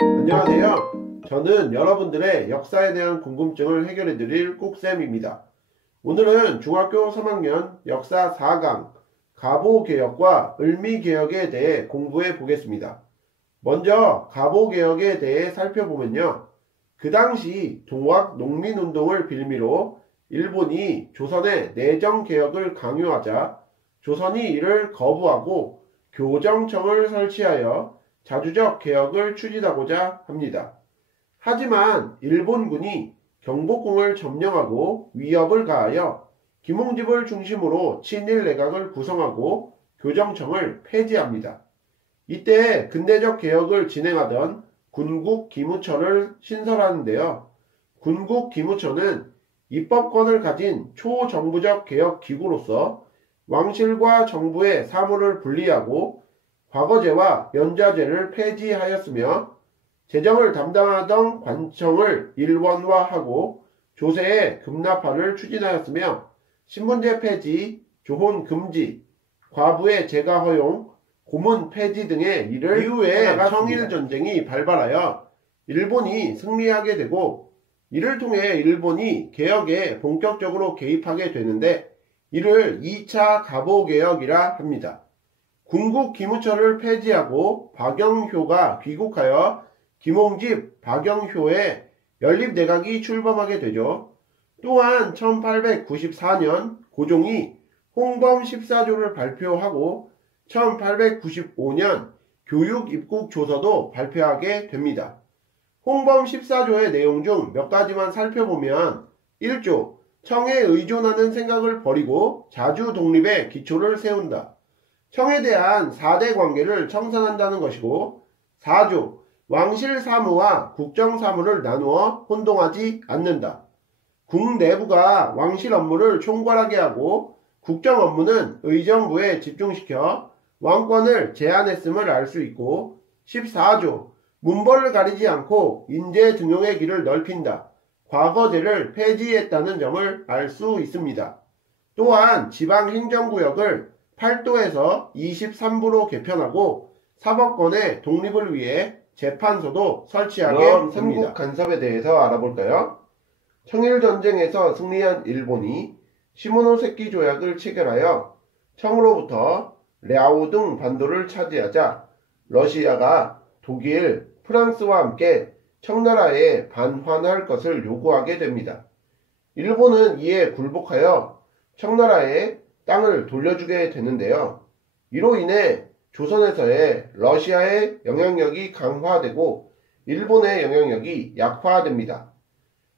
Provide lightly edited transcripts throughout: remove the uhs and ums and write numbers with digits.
안녕하세요. 저는 여러분들의 역사에 대한 궁금증을 해결해 드릴 꾹쌤입니다. 오늘은 중학교 3학년 역사 4강 가보개혁과 을미개혁에 대해 공부해 보겠습니다. 먼저 가보개혁에 대해 살펴보면요. 그 당시 동학 농민운동을 빌미로 일본이 조선의 내정개혁을 강요하자 조선이 이를 거부하고 교정청을 설치하여 자주적 개혁을 추진하고자 합니다. 하지만 일본군이 경복궁을 점령하고 위협을 가하여 김홍집을 중심으로 친일 내각을 구성하고 교정청을 폐지합니다. 이때 근대적 개혁을 진행하던 군국기무처를 신설하는데요. 군국기무처는 입법권을 가진 초정부적 개혁기구로서 왕실과 정부의 사무를 분리하고 과거제와 연좌제를 폐지하였으며 재정을 담당하던 관청을 일원화하고 조세의 급납화를 추진하였으며 신분제 폐지, 조혼 금지, 과부의 재가 허용, 고문 폐지 등의 일을 이후에 청일전쟁이 발발하여 일본이 승리하게 되고 이를 통해 일본이 개혁에 본격적으로 개입하게 되는데 이를 2차 가보개혁이라 합니다. 군국기무처를 폐지하고 박영효가 귀국하여 김홍집, 박영효의 연립내각이 출범하게 되죠. 또한 1894년 고종이 홍범 14조를 발표하고 1895년 교육입국조서도 발표하게 됩니다. 홍범 14조의 내용 중 몇 가지만 살펴보면 1조, 청에 의존하는 생각을 버리고 자주 독립의 기초를 세운다. 청에 대한 4대 관계를 청산한다는 것이고 4조, 왕실 사무와 국정 사무를 나누어 혼동하지 않는다. 국 내부가 왕실 업무를 총괄하게 하고 국정 업무는 의정부에 집중시켜 왕권을 제한했음을 알 수 있고 14조, 문벌을 가리지 않고 인재 등용의 길을 넓힌다. 과거제를 폐지했다는 점을 알 수 있습니다. 또한 지방행정구역을 8도에서 23부로 개편하고 사법권의 독립을 위해 재판소도 설치하게 됩니다. 삼국 간섭에 대해서 알아볼까요? 청일전쟁에서 승리한 일본이 시모노세키 조약을 체결하여 청으로부터 랴오 등 반도를 차지하자 러시아가 독일, 프랑스와 함께 청나라에 반환할 것을 요구하게 됩니다. 일본은 이에 굴복하여 청나라에 땅을 돌려주게 되는데요. 이로 인해 조선에서의 러시아의 영향력이 강화되고 일본의 영향력이 약화됩니다.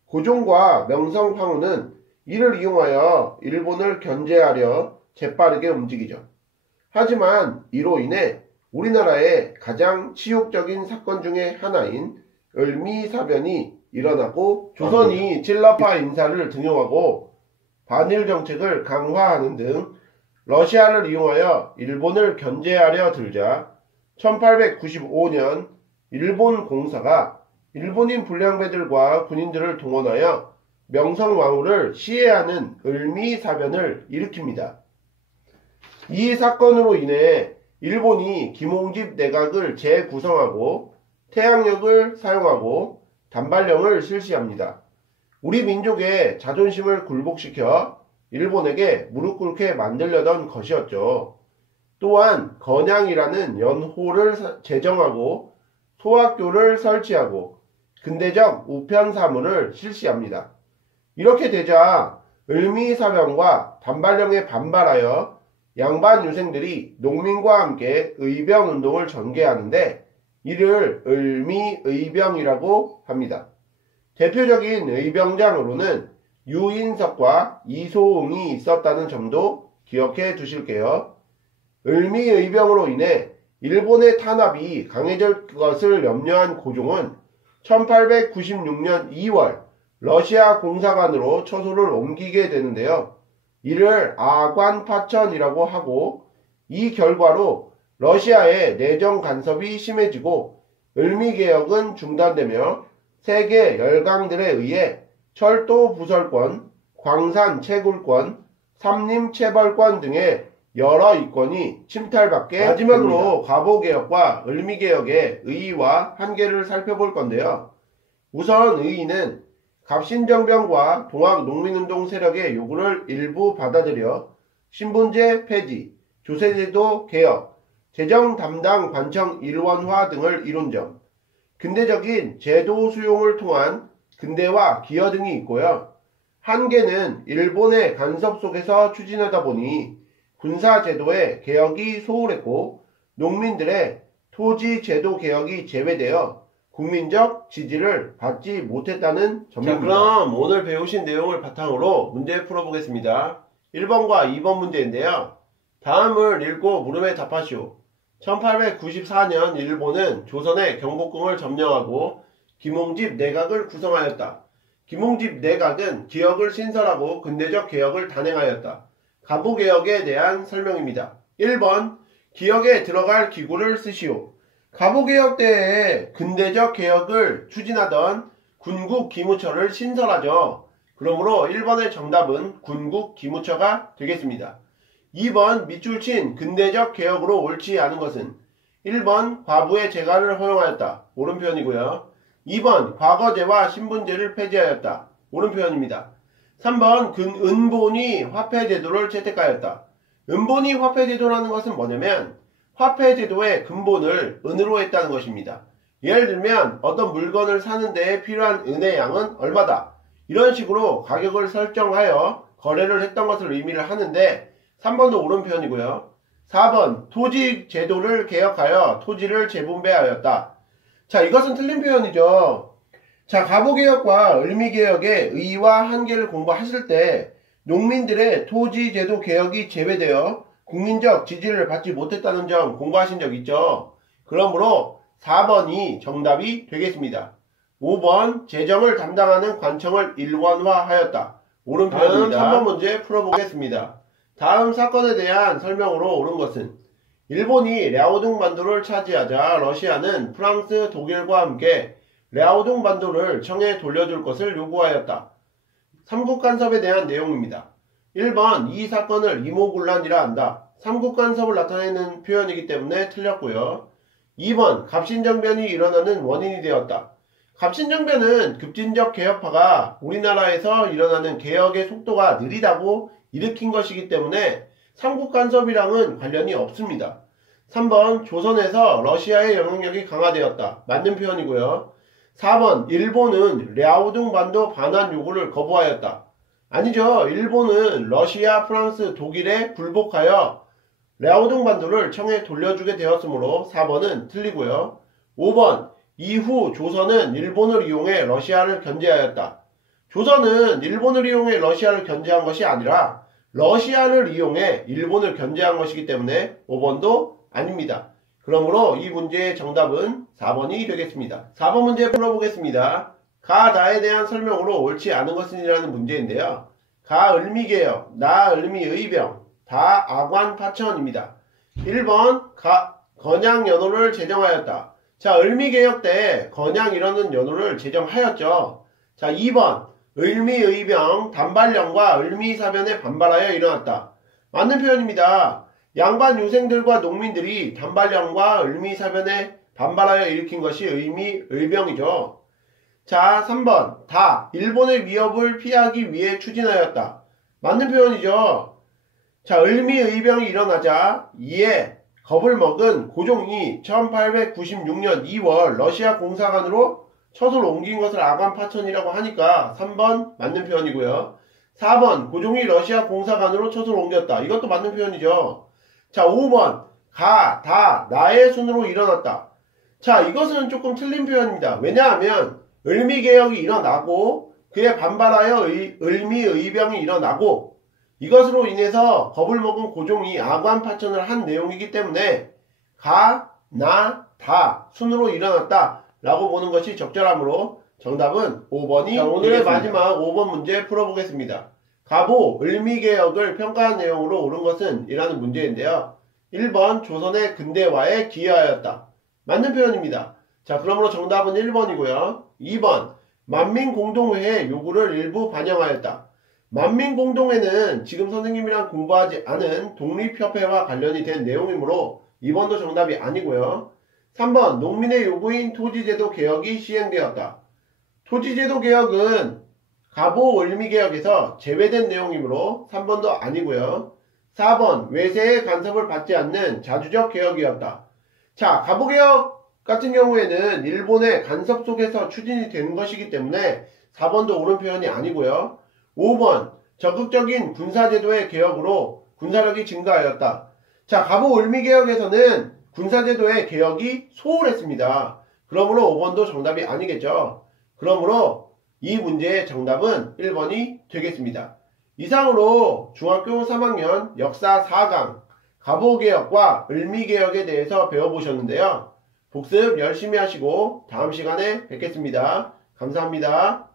고종과 명성황후는 이를 이용하여 일본을 견제하려 재빠르게 움직이죠. 하지만 이로 인해 우리나라의 가장 치욕적인 사건 중의 하나인 을미사변이 일어나고 조선이 친러파 인사를 등용하고 반일 정책을 강화하는 등 러시아를 이용하여 일본을 견제하려 들자 1895년 일본 공사가 일본인 불량배들과 군인들을 동원하여 명성황후를 시해하는 을미사변을 일으킵니다. 이 사건으로 인해 일본이 김홍집 내각을 재구성하고 태양력을 사용하고 단발령을 실시합니다. 우리 민족의 자존심을 굴복시켜 일본에게 무릎 꿇게 만들려던 것이었죠. 또한 건양이라는 연호를 제정하고 소학교를 설치하고 근대적 우편 사무를 실시합니다. 이렇게 되자 을미사변과 단발령에 반발하여 양반 유생들이 농민과 함께 의병운동을 전개하는데 이를 을미의병이라고 합니다. 대표적인 의병장으로는 유인석과 이소응이 있었다는 점도 기억해 두실게요. 을미의병으로 인해 일본의 탄압이 강해질 것을 염려한 고종은 1896년 2월 러시아 공사관으로 처소를 옮기게 되는데요. 이를 아관파천이라고 하고 이 결과로 러시아의 내정 간섭이 심해지고 을미개혁은 중단되며 세계 열강들에 의해 철도 부설권, 광산 채굴권, 삼림 체벌권 등의 여러 이권이 침탈받게 마지막으로 과보개혁과 을미개혁의 의의와 한계를 살펴볼 건데요. 우선 의의는 갑신정변과 동학농민운동 세력의 요구를 일부 받아들여 신분제 폐지, 조세제도 개혁, 재정 담당 관청 일원화 등을 이룬 점, 근대적인 제도 수용을 통한 근대화 기여 등이 있고요. 한계는 일본의 간섭 속에서 추진하다 보니 군사제도의 개혁이 소홀했고 농민들의 토지제도 개혁이 제외되어 국민적 지지를 받지 못했다는 점입니다. 자, 그럼 오늘 배우신 내용을 바탕으로 문제 풀어보겠습니다. 1번과 2번 문제인데요. 다음을 읽고 물음에 답하시오. 1894년 일본은 조선의 경복궁을 점령하고 김홍집 내각을 구성하였다. 김홍집 내각은 기역을 신설하고 근대적 개혁을 단행하였다. 가부개혁에 대한 설명입니다. 1번 기역에 들어갈 기구를 쓰시오. 가부개혁 때에 근대적 개혁을 추진하던 군국기무처를 신설하죠. 그러므로 1번의 정답은 군국기무처가 되겠습니다. 2번 밑줄 친 근대적 개혁으로 옳지 않은 것은 1번 과부의 재가를 허용하였다. 옳은 표현이고요. 2번 과거제와 신분제를 폐지하였다. 옳은 표현입니다. 3번 은본위 화폐제도를 채택하였다. 은본위 화폐제도라는 것은 뭐냐면 화폐제도의 근본을 은으로 했다는 것입니다. 예를 들면 어떤 물건을 사는 데에 필요한 은의 양은 얼마다. 이런 식으로 가격을 설정하여 거래를 했던 것을 의미를 하는데 3번도 옳은 표현이고요. 4번 토지제도를 개혁하여 토지를 재분배하였다. 자, 이것은 틀린 표현이죠. 자, 가보개혁과 을미개혁의 의의와 한계를 공부하실 때 농민들의 토지제도 개혁이 제외되어 국민적 지지를 받지 못했다는 점 공부하신 적 있죠? 그러므로 4번이 정답이 되겠습니다. 5번 재정을 담당하는 관청을 일원화하였다. 옳은 표현입니다. 3번 문제 풀어보겠습니다. 다음 사건에 대한 설명으로 옳은 것은 일본이 랴오둥 반도를 차지하자 러시아는 프랑스, 독일과 함께 랴오둥 반도를 청에 돌려줄 것을 요구하였다. 삼국 간섭에 대한 내용입니다. 1번 이 사건을 이모군란이라 한다. 삼국 간섭을 나타내는 표현이기 때문에 틀렸고요. 2번 갑신정변이 일어나는 원인이 되었다. 갑신정변은 급진적 개혁파가 우리나라에서 일어나는 개혁의 속도가 느리다고 일으킨 것이기 때문에 삼국 간섭이랑은 관련이 없습니다. 3번 조선에서 러시아의 영향력이 강화되었다. 맞는 표현이고요. 4번 일본은 랴오둥 반도 반환 요구를 거부하였다. 아니죠. 일본은 러시아, 프랑스, 독일에 굴복하여 랴오둥 반도를 청에 돌려주게 되었으므로 4번은 틀리고요. 5번 이후 조선은 일본을 이용해 러시아를 견제하였다. 조선은 일본을 이용해 러시아를 견제한 것이 아니라 러시아를 이용해 일본을 견제한 것이기 때문에 5번도 아닙니다. 그러므로 이 문제의 정답은 4번이 되겠습니다. 4번 문제 풀어보겠습니다. 가나에 대한 설명으로 옳지 않은 것은 이라는 문제인데요. 가을미개혁, 나을미의병, 다악관파천입니다. 1번 건양연호를 제정하였다. 자, 을미개혁 때 건양이라는 연호를 제정하였죠. 자, 2번 을미의병, 단발령과 을미사변에 반발하여 일어났다. 맞는 표현입니다. 양반 유생들과 농민들이 단발령과 을미사변에 반발하여 일으킨 것이 을미의병이죠. 자, 3번 일본의 위협을 피하기 위해 추진하였다. 맞는 표현이죠. 자, 을미의병이 일어나자 이에 겁을 먹은 고종이 1896년 2월 러시아 공사관으로 처소를 옮긴 것을 아관파천이라고 하니까 3번 맞는 표현이고요. 4번 고종이 러시아 공사관으로 처소를 옮겼다. 이것도 맞는 표현이죠. 자, 5번 나의 순으로 일어났다. 자, 이것은 조금 틀린 표현입니다. 왜냐하면 을미개혁이 일어나고 그에 반발하여 을미의병이 일어나고 이것으로 인해서 겁을 먹은 고종이 아관파천을 한 내용이기 때문에 순으로 일어났다 라고 보는 것이 적절하므로 정답은 5번이 오늘의 마지막 5번 문제 풀어보겠습니다. 가보 을미개혁을 평가한 내용으로 옳은 것은 이라는 문제인데요. 1번 조선의 근대화에 기여하였다. 맞는 표현입니다. 자, 그러므로 정답은 1번이고요. 2번 만민공동회의 요구를 일부 반영하였다. 만민공동회는 지금 선생님이랑 공부하지 않은 독립협회와 관련이 된 내용이므로 2번도 정답이 아니고요. 3번 농민의 요구인 토지제도 개혁이 시행되었다. 토지제도 개혁은 가보 을미개혁에서 제외된 내용이므로 3번도 아니고요. 4번 외세의 간섭을 받지 않는 자주적 개혁이었다. 자, 가보개혁 같은 경우에는 일본의 간섭 속에서 추진이 된 것이기 때문에 4번도 옳은 표현이 아니고요. 5번 적극적인 군사제도의 개혁으로 군사력이 증가하였다. 자, 가보 을미개혁에서는 군사제도의 개혁이 소홀했습니다. 그러므로 5번도 정답이 아니겠죠. 그러므로 이 문제의 정답은 1번이 되겠습니다. 이상으로 중학교 3학년 역사 4강 가보개혁과 을미개혁에 대해서 배워보셨는데요. 복습 열심히 하시고 다음 시간에 뵙겠습니다. 감사합니다.